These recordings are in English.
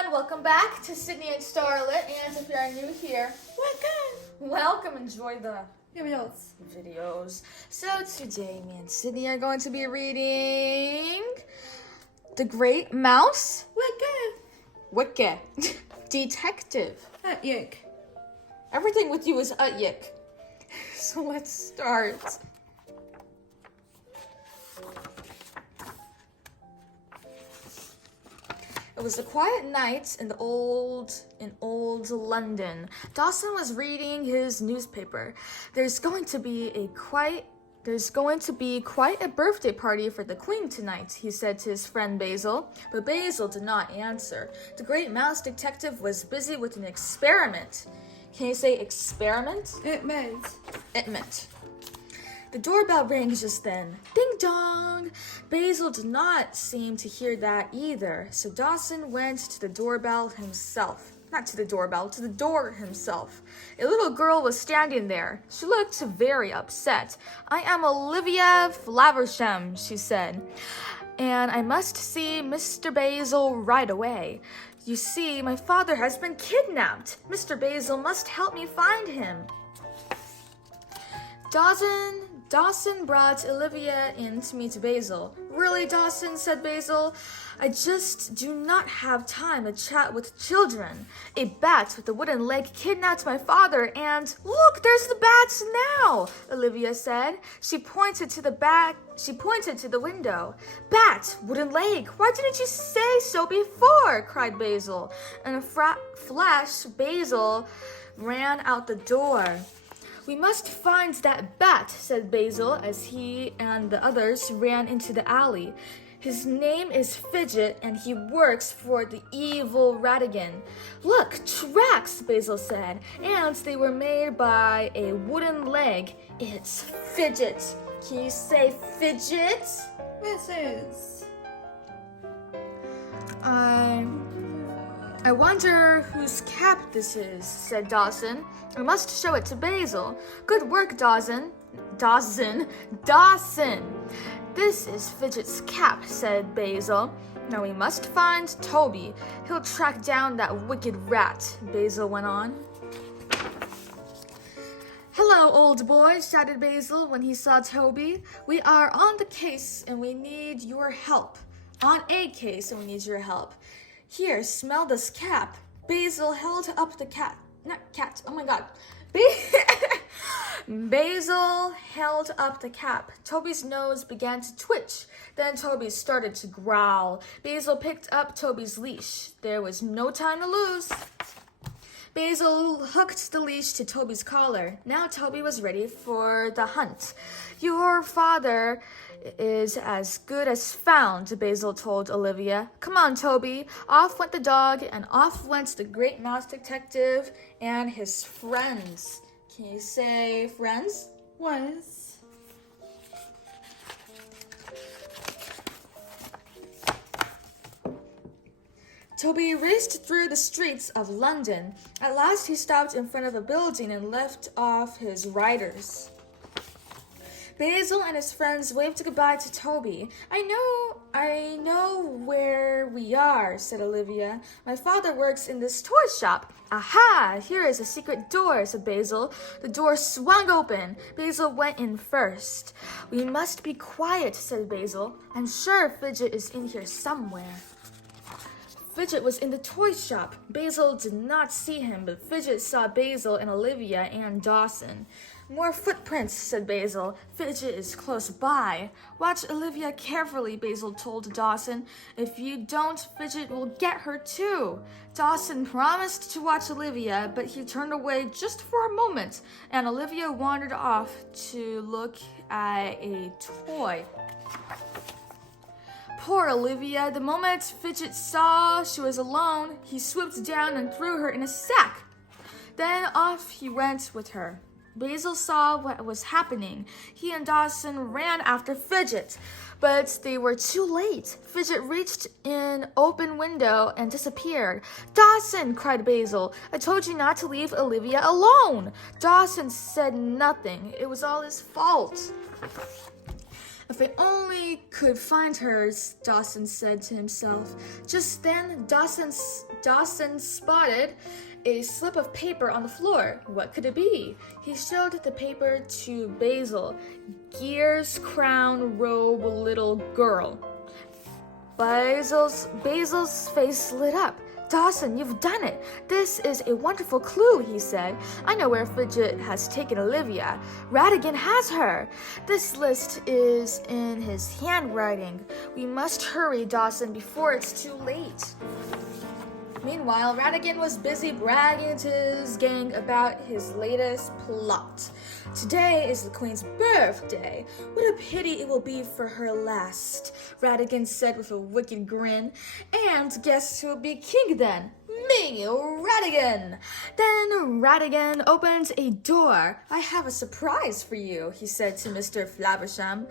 everyone, welcome back to Sydney and Starlet, and if you are new here, welcome, enjoy the videos. So today me and Sydney are going to be reading The Great Mouse Wicke Detective. Yuck. Everything with you is yuck. So let's start. It was a quiet night in old London. Dawson was reading his newspaper. There's going to be quite a birthday party for the Queen tonight, he said to his friend Basil. But Basil did not answer. The great mouse detective was busy with an experiment. Can you say experiment? It meant. The doorbell rang just then. Ding dong! Basil did not seem to hear that either, so Dawson went to the doorbell himself. Not to the doorbell, to the door himself. A little girl was standing there. She looked very upset. I am Olivia Flaversham, she said, and I must see Mr. Basil right away. You see, my father has been kidnapped. Mr. Basil must help me find him. Dawson brought Olivia in to meet Basil. Really, Dawson, said Basil, I just do not have time to chat with children. A bat with a wooden leg kidnapped my father, and look, there's the bats now, Olivia said. She pointed to the window. Bat, wooden leg, why didn't you say so before? Cried Basil. In a flash, Basil ran out the door. We must find that bat, said Basil as he and the others ran into the alley. His name is Fidget, and he works for the evil Ratigan. Look, tracks, Basil said, and they were made by a wooden leg. It's Fidget. Can you say Fidget? This is. I wonder whose cap this is, said Dawson. I must show it to Basil. Good work, Dawson. This is Fidget's cap, said Basil. Now we must find Toby. He'll track down that wicked rat, Basil went on. Hello, old boy, shouted Basil when he saw Toby. We are on the case and we need your help. On a case and we need your help. Here, smell this cap. Basil held up the cat. Not cat. Oh my god. Basil held up the cap. Toby's nose began to twitch. Then Toby started to growl. Basil picked up Toby's leash. There was no time to lose. Basil hooked the leash to Toby's collar. Now Toby was ready for the hunt. Your father is as good as found, Basil told Olivia. Come on, Toby. Off went the dog, and off went the great mouse detective and his friends. Can you say friends? Was. Toby raced through the streets of London. At last he stopped in front of a building and left off his riders. Basil and his friends waved goodbye to Toby. I know where we are, said Olivia. My father works in this toy shop. Aha! Here is a secret door, said Basil. The door swung open. Basil went in first. We must be quiet, said Basil. I'm sure Fidget is in here somewhere. Fidget was in the toy shop. Basil did not see him, but Fidget saw Basil and Olivia and Dawson. More footprints, said Basil. Fidget is close by. Watch Olivia carefully, Basil told Dawson. If you don't, Fidget will get her too. Dawson promised to watch Olivia, but he turned away just for a moment, and Olivia wandered off to look at a toy. Poor Olivia. The moment Fidget saw she was alone, he swooped down and threw her in a sack. Then off he went with her. Basil saw what was happening. He and Dawson ran after Fidget, but they were too late. Fidget reached an open window and disappeared. Dawson, cried Basil, I told you not to leave Olivia alone. Dawson said nothing. It was all his fault. If I only could find her, Dawson said to himself. Just then, Dawson spotted a slip of paper on the floor. What could it be? He showed the paper to Basil. Gears, crown, robe, little girl. Basil's face lit up. Dawson, you've done it. This is a wonderful clue, he said. I know where Fidget has taken Olivia. Ratigan has her. This list is in his handwriting. We must hurry, Dawson, before it's too late. Meanwhile, Ratigan was busy bragging to his gang about his latest plot. Today is the Queen's birthday. What a pity it will be for her last, Ratigan said with a wicked grin. And guess who will be king then? Me, Ratigan. Then Ratigan opened a door. I have a surprise for you, he said to Mr. Flaversham.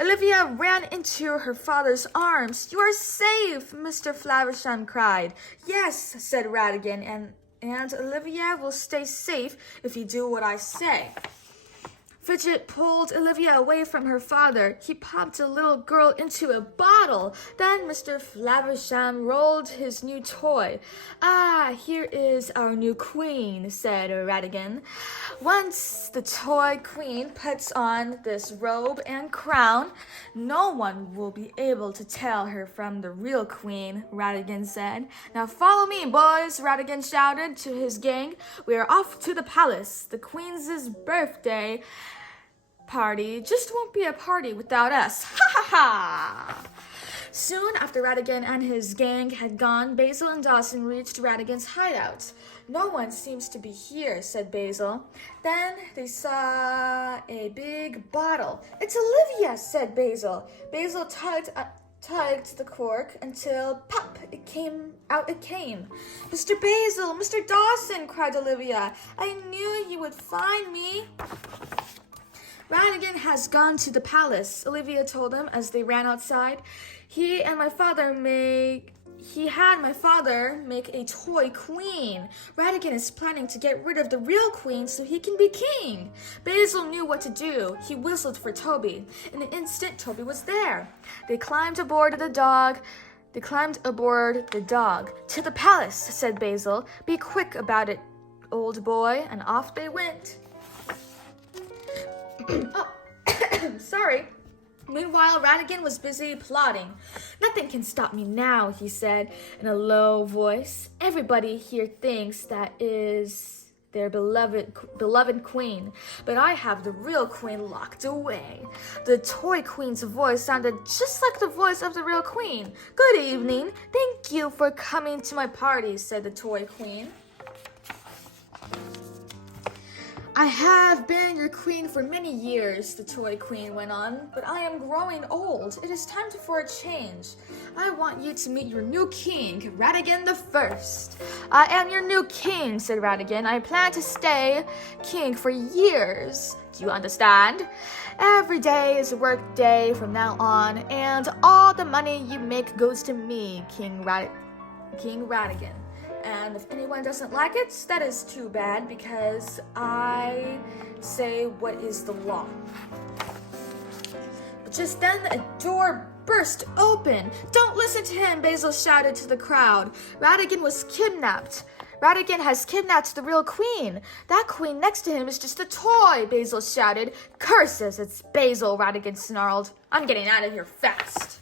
Olivia ran into her father's arms. You are safe, Mr. Flaversham cried. Yes, said Ratigan, and Olivia will stay safe if you do what I say. Fidget pulled Olivia away from her father. He popped a little girl into a bottle. Then Mr. Flaversham rolled his new toy. Ah, here is our new queen, said Ratigan. Once the toy queen puts on this robe and crown, no one will be able to tell her from the real queen, Ratigan said. Now follow me, boys, Ratigan shouted to his gang. We are off to the palace. The queen's birthday party just won't be a party without us. Ha ha ha! Soon after Ratigan and his gang had gone, Basil and Dawson reached Ratigan's hideout. No one seems to be here, said Basil. Then they saw a big bottle. It's Olivia, said Basil. Basil tugged the cork until pop, it came. Mr. Basil, Mr. Dawson, cried Olivia. I knew you would find me. Ratigan has gone to the palace, Olivia told him as they ran outside. He had my father make a toy queen. Ratigan is planning to get rid of the real queen so he can be king. Basil knew what to do. He whistled for Toby. In an instant, Toby was there. They climbed aboard the dog. To the palace, said Basil. Be quick about it, old boy. And off they went. Oh, sorry. Meanwhile, Ratigan was busy plotting. Nothing can stop me now, he said in a low voice. Everybody here thinks that is their beloved queen, but I have the real queen locked away. The toy queen's voice sounded just like the voice of the real queen. Good evening. Thank you for coming to my party, said the toy queen. I have been your queen for many years, the toy queen went on, but I am growing old. It is time for a change. I want you to meet your new king, Ratigan the First. I am your new king, said Ratigan. I plan to stay king for years. Do you understand? Every day is a work day from now on, and all the money you make goes to me, King Ratigan. And if anyone doesn't like it, that is too bad because I say what is the law. But just then a door burst open. Don't listen to him, Basil shouted to the crowd. Ratigan was kidnapped. Ratigan has kidnapped the real queen. That queen next to him is just a toy, Basil shouted. Curses, it's Basil, Ratigan snarled. I'm getting out of here fast.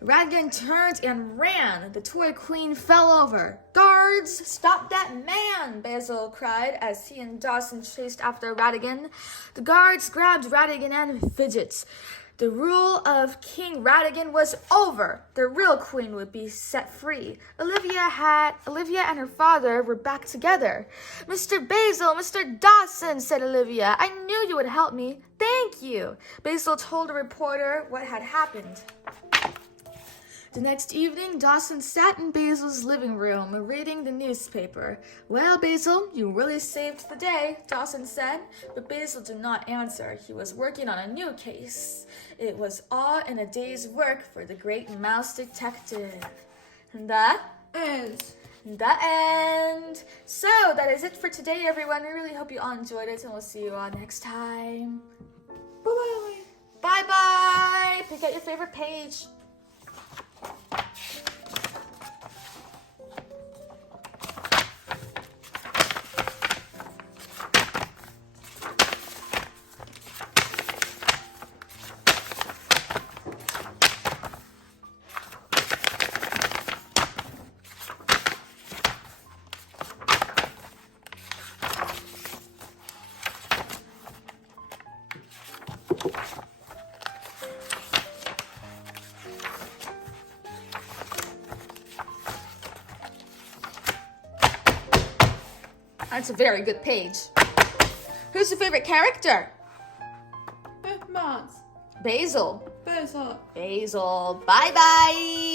Ratigan turned and ran. The toy queen fell over. Guards, stop that man, Basil cried as he and Dawson chased after Ratigan. The guards grabbed Ratigan and Fidget. The rule of King Ratigan was over. The real queen would be set free. Olivia and her father were back together. Mr. Basil, Mr. Dawson, said Olivia. I knew you would help me. Thank you. Basil told the reporter what had happened. The next evening, Dawson sat in Basil's living room, reading the newspaper. Well, Basil, you really saved the day, Dawson said. But Basil did not answer. He was working on a new case. It was all in a day's work for the great mouse detective. And that is the end. So, that is it for today, everyone. I really hope you all enjoyed it, and we'll see you all next time. Bye-bye. Bye-bye. pick out your favorite page. That's a very good page. Who's your favorite character? Matt. Basil. Basil. Basil. Bye-bye.